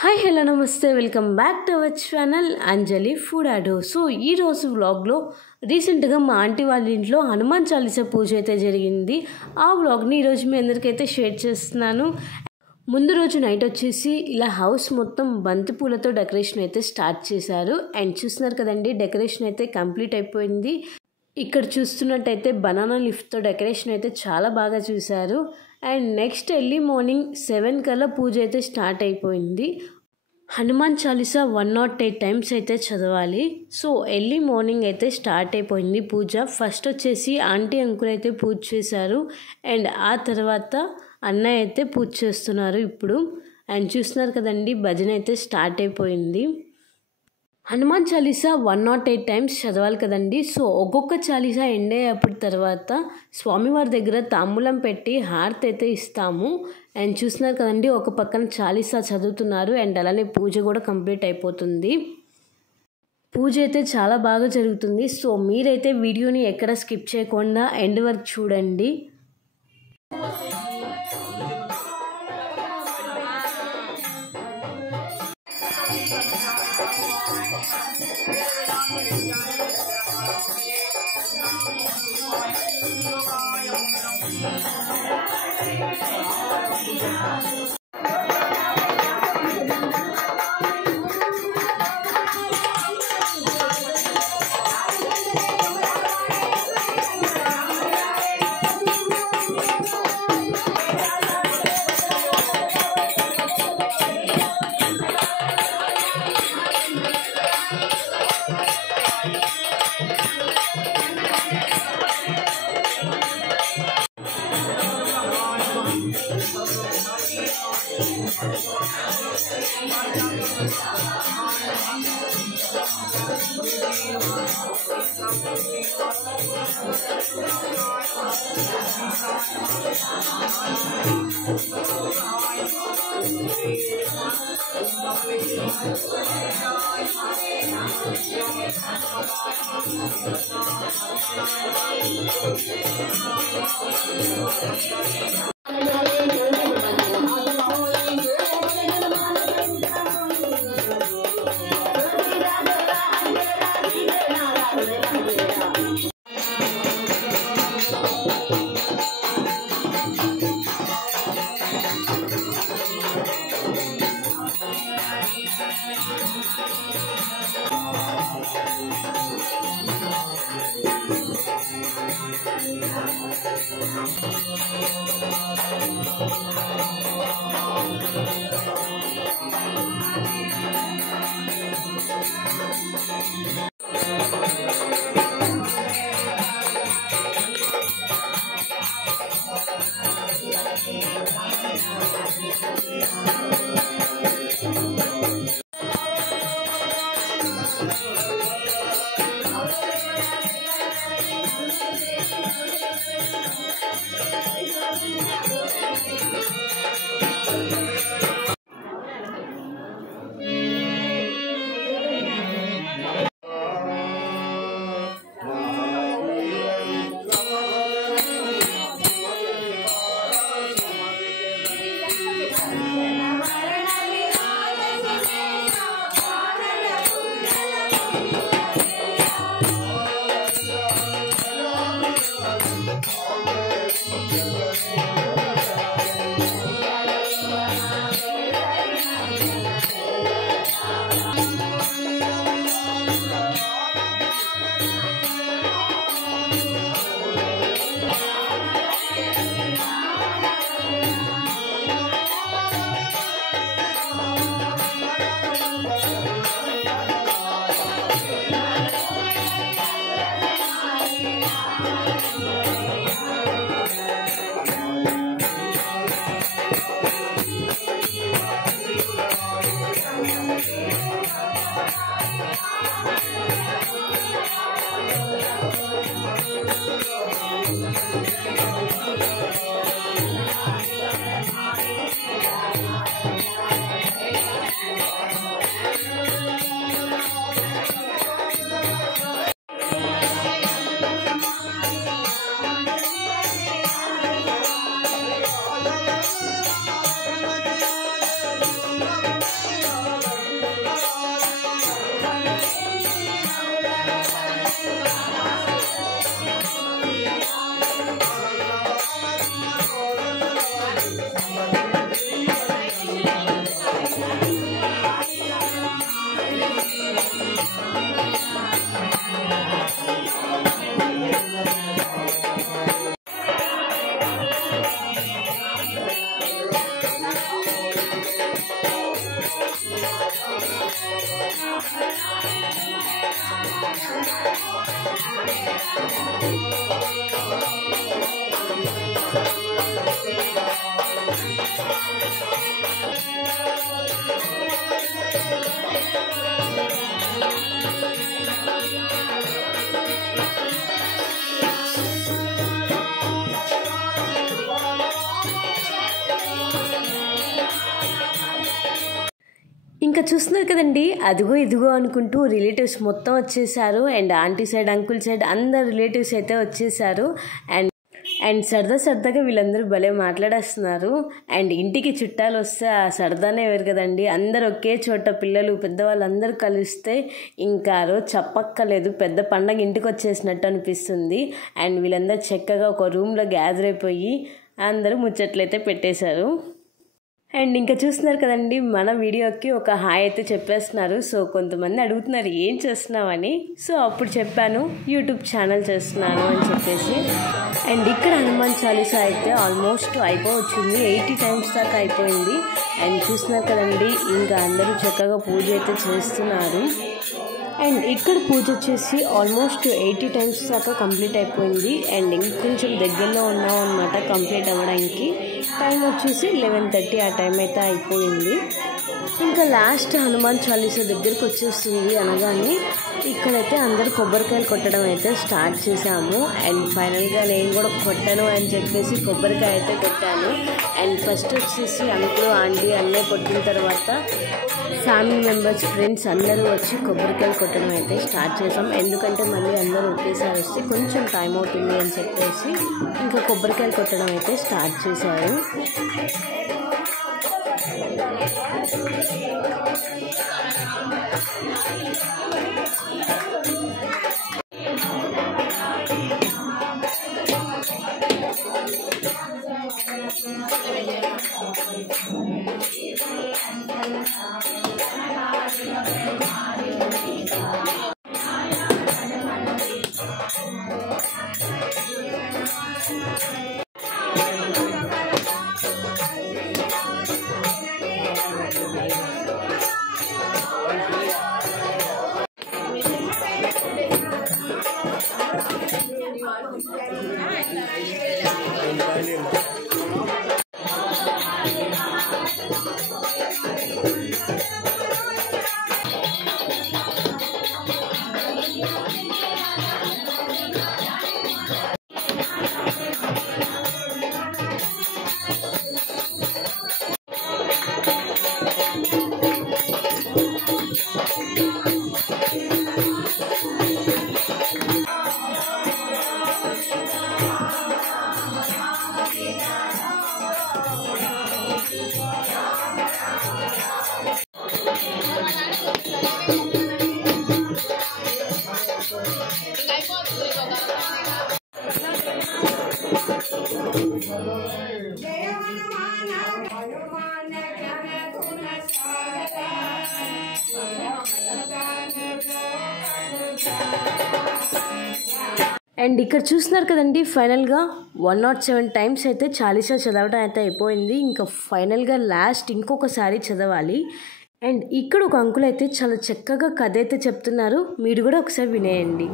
Hi hello నమస్తే welcome back to our channel Anjali food ఆడో. So ఈరోజు వ్లాగ్లో రీసెంట్గా మా ఆంటీ వాళ్ళ ఇంట్లో హనుమాన్ చాలీసా పూజ అయితే జరిగింది. ఆ వ్లాగ్ని ఈరోజు మీ అందరికైతే షేర్ చేస్తున్నాను. ముందు రోజు నైట్ వచ్చేసి ఇలా హౌస్ మొత్తం బంతి పూలతో డెకరేషన్ అయితే స్టార్ట్ చేశారు. అండ్ చూస్తున్నారు కదండి, డెకరేషన్ అయితే కంప్లీట్ అయిపోయింది. ఇక్కడ చూస్తున్నట్టయితే బనానా లీఫ్తో డెకరేషన్ అయితే చాలా బాగా చూశారు. అండ్ నెక్స్ట్ ఎర్లీ మార్నింగ్ 7 కల్లా పూజ అయితే స్టార్ట్ అయిపోయింది. హనుమాన్ చాలీసా 108 టైమ్స్ అయితే చదవాలి. సో ఎర్లీ మార్నింగ్ అయితే స్టార్ట్ అయిపోయింది పూజ. ఫస్ట్ వచ్చేసి ఆంటీ అంకుల్ అయితే పూజ చేశారు. అండ్ ఆ తర్వాత అన్నయ్య అయితే పూజ చేస్తున్నారు ఇప్పుడు. అండ్ చూస్తున్నారు కదండి, భజన అయితే స్టార్ట్ అయిపోయింది. హనుమాన్ చాలీసా 108 టైమ్స్ చదవాలి కదండి. సో ఒక్కొక్క చాలీసా ఎండ్ అయ్యేప్పుడు తర్వాత స్వామివారి దగ్గర తాంబూలం పెట్టి హారతి అయితే ఇస్తాము. అండ్ చూస్తున్నారు కదండి, ఒక పక్కన చాలీసా చదువుతున్నారు. అండ్ అలానే పూజ కూడా కంప్లీట్ అయిపోతుంది. పూజ అయితే చాలా బాగా జరుగుతుంది. సో మీరైతే వీడియోని ఎక్కడ స్కిప్ చేయకుండా ఎండ్ వరకు చూడండి. ఇంకా చూస్తున్నారు కదండి, అదిగో ఇదిగో అనుకుంటూ రిలేటివ్స్ మొత్తం వచ్చేసారు. And aunty side, uncle side అందరు రిలేటివ్స్ అయితే వచ్చేసారు. అండ్ సరదాగా వీళ్ళందరూ భలే మాట్లాడేస్తున్నారు. అండ్ ఇంటికి చుట్టాలు వస్తే ఆ సరదానే వేరు కదండి. అందరు ఒకే చోట, పిల్లలు పెద్దవాళ్ళు అందరూ కలిస్తే ఇంకా ఆ రోజు చెప్పక్కర్లేదు, పెద్ద పండగ ఇంటికి వచ్చేసినట్టు అనిపిస్తుంది. అండ్ వీళ్ళందరూ చక్కగా ఒక రూమ్లో గ్యాదర్ అయిపోయి అందరూ ముచ్చట్లయితే పెట్టేశారు. అండ్ ఇంకా చూస్తున్నారు కదండి, మన వీడియోకి ఒక హాయ్ అయితే చెప్పేస్తున్నారు. సో కొంతమంది అడుగుతున్నారు ఏం చేస్తున్నామని. సో అప్పుడు చెప్పాను యూట్యూబ్ ఛానల్ చేస్తున్నాను అని చెప్పేసి. అండ్ ఇక్కడ హనుమాన్ చాలీసా అయితే ఆల్మోస్ట్ అయిపోవచ్చింది, 80 times దాకా అయిపోయింది. అండ్ చూస్తున్నారు కదండి, ఇంకా అందరూ చక్కగా పూజ అయితే చేస్తున్నారు. అండ్ ఇక్కడ పూజ వచ్చేసి ఆల్మోస్ట్ 80 times దాకా కంప్లీట్ అయిపోయింది. అండ్ ఇంకొంచెం దగ్గరలో ఉన్నాం అనమాట కంప్లీట్ అవ్వడానికి. టైం వచ్చేసి 11:30 ఆ టైం అయితే అయిపోయింది. ఇంకా లాస్ట్ హనుమాన్ చాలీసా దగ్గరికి వచ్చేస్తుంది అనగానే ఇక్కడైతే అందరూ కొబ్బరికాయలు కొట్టడం అయితే స్టార్ట్ చేశాము. అండ్ ఫైనల్గా నేను కూడా కొట్టాను అని చెప్పేసి కొబ్బరికాయ అయితే కొట్టాను. అండ్ ఫస్ట్ వచ్చేసి అంకుల్, ఆంటీ, అన్నయ్య కొట్టిన తర్వాత ఫ్యామిలీ మెంబర్స్, ఫ్రెండ్స్ అందరూ వచ్చి కొబ్బరికాయలు కొట్టడం అయితే స్టార్ట్ చేసాం. ఎందుకంటే మళ్ళీ అందరూ ఒకేసారి వస్తే కొంచెం టైం అవుతుంది అని చెప్పేసి ఇంకా కొబ్బరికాయలు కొట్టడం అయితే స్టార్ట్ చేశారు. అండ్ ఇక్కడ చూస్తున్నారు కదండి, ఫైనల్గా 107 times అయితే చాలీసా చదవడం అయితే అయిపోయింది. ఇంకా ఫైనల్గా లాస్ట్ ఇంకొకసారి చదవాలి. అండ్ ఇక్కడ ఒక అంకుల్ అయితే చాలా చక్కగా కథ అయితే చెప్తున్నారు, మీరు కూడా ఒకసారి వినేయండి.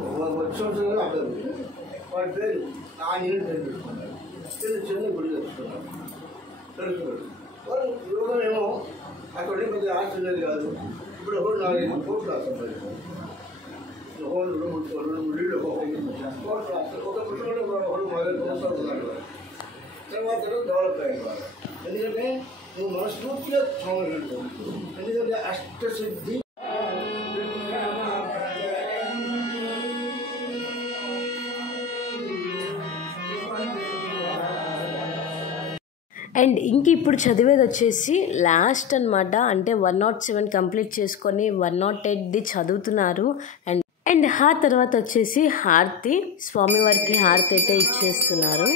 తర్వాత డెవలప్ అయిపోవాలి. ఎందుకంటే నువ్వు మనస్ఫూర్తిగా స్వామి, ఎందుకంటే అష్టసిద్ధి. అండ్ ఇంక ఇప్పుడు చదివేది వచ్చేసి లాస్ట్ అనమాట. అంటే 107 కంప్లీట్ చేసుకొని 108ది చదువుతున్నారు. అండ్ ఆ తర్వాత వచ్చేసి హారతి, స్వామివారికి హారతి అయితే ఇచ్చేస్తున్నారు.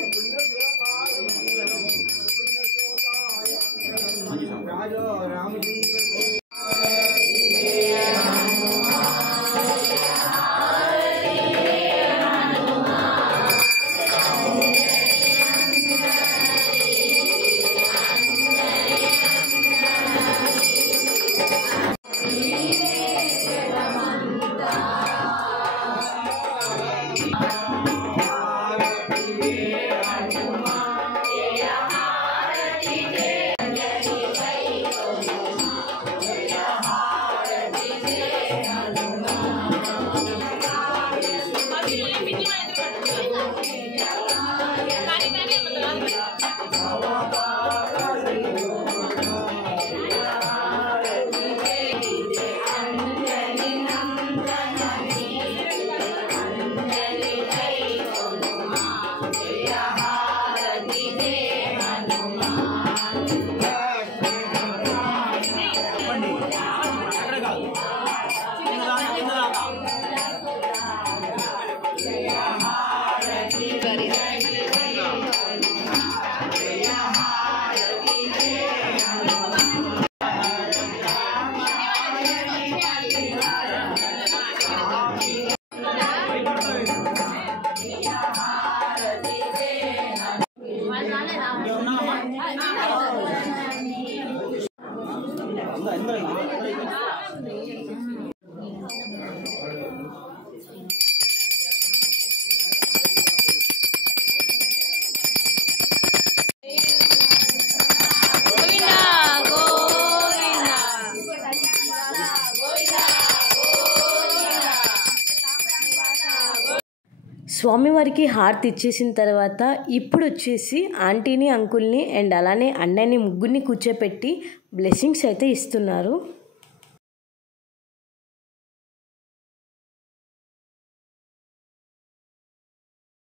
స్వామివారికి హారతి ఇచ్చేసిన తర్వాత ఇప్పుడు వచ్చేసి ఆంటీని అంకుల్ని అండ్ అలానే అన్నయ్యని ముగ్గురిని కూర్చోపెట్టి బ్లెస్సింగ్స్ అయితే ఇస్తున్నారు.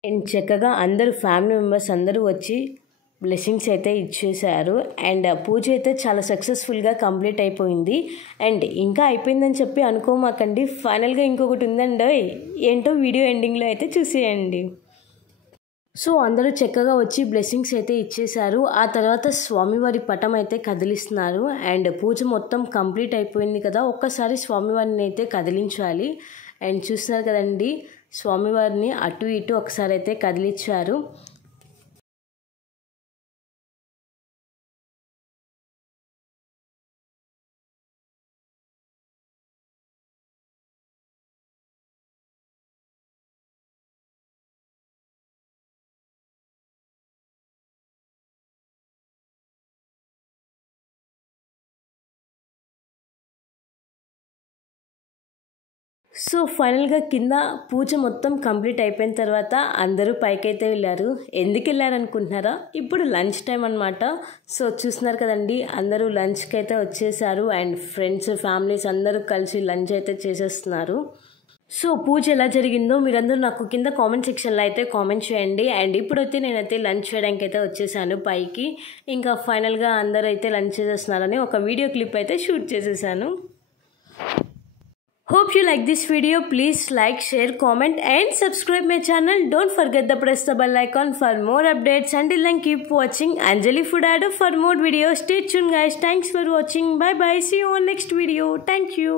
అండ్ చక్కగా అందరూ ఫ్యామిలీ మెంబర్స్ అందరూ వచ్చి బ్లెస్సింగ్స్ అయితే ఇచ్చేసారు. అండ్ పూజ అయితే చాలా సక్సెస్ఫుల్గా కంప్లీట్ అయిపోయింది. అండ్ ఇంకా అయిపోయిందని చెప్పి అనుకోమాకండి, ఫైనల్గా ఇంకొకటి ఉందండి, ఏంటో వీడియో ఎండింగ్లో అయితే చూసేయండి. సో అందరూ చక్కగా వచ్చి బ్లెస్సింగ్స్ అయితే ఇచ్చేశారు. ఆ తర్వాత స్వామివారి పటం అయితే కదిలిస్తున్నారు. అండ్ పూజ మొత్తం కంప్లీట్ అయిపోయింది కదా, ఒక్కసారి స్వామివారిని అయితే కదిలించాలి. అండ్ చూస్తున్నారు కదండి, స్వామివారిని అటు ఇటు ఒకసారి అయితే కదిలించారు. సో ఫైనల్గా కింద పూజ మొత్తం కంప్లీట్ అయిపోయిన తర్వాత అందరూ పైకైతే వెళ్ళారు. ఎందుకు వెళ్ళారనుకుంటున్నారా? ఇప్పుడు లంచ్ టైం అనమాట. సో చూస్తున్నారు కదండి, అందరూ లంచ్కి అయితే వచ్చేసారు. అండ్ ఫ్రెండ్స్ ఫ్యామిలీస్ అందరూ కలిసి లంచ్ అయితే చేసేస్తున్నారు. సో పూజ ఎలా జరిగిందో మీరందరూ నాకు కింద కామెంట్ సెక్షన్లో అయితే కామెంట్ చేయండి. అండ్ ఇప్పుడైతే నేనైతే లంచ్ చేయడానికి అయితే వచ్చేసాను పైకి. ఇంకా ఫైనల్గా అందరూ అయితే లంచ్ చేసేస్తున్నారని ఒక వీడియో క్లిప్ అయితే షూట్ చేసేసాను. Hope you like this video. Please like, share, comment and subscribe my channel. Don't forget to press the bell icon for more updates. Until then, keep watching Anjali Foodado for more videos. Stay tuned guys. Thanks for watching. Bye bye. See you on next video. Thank you.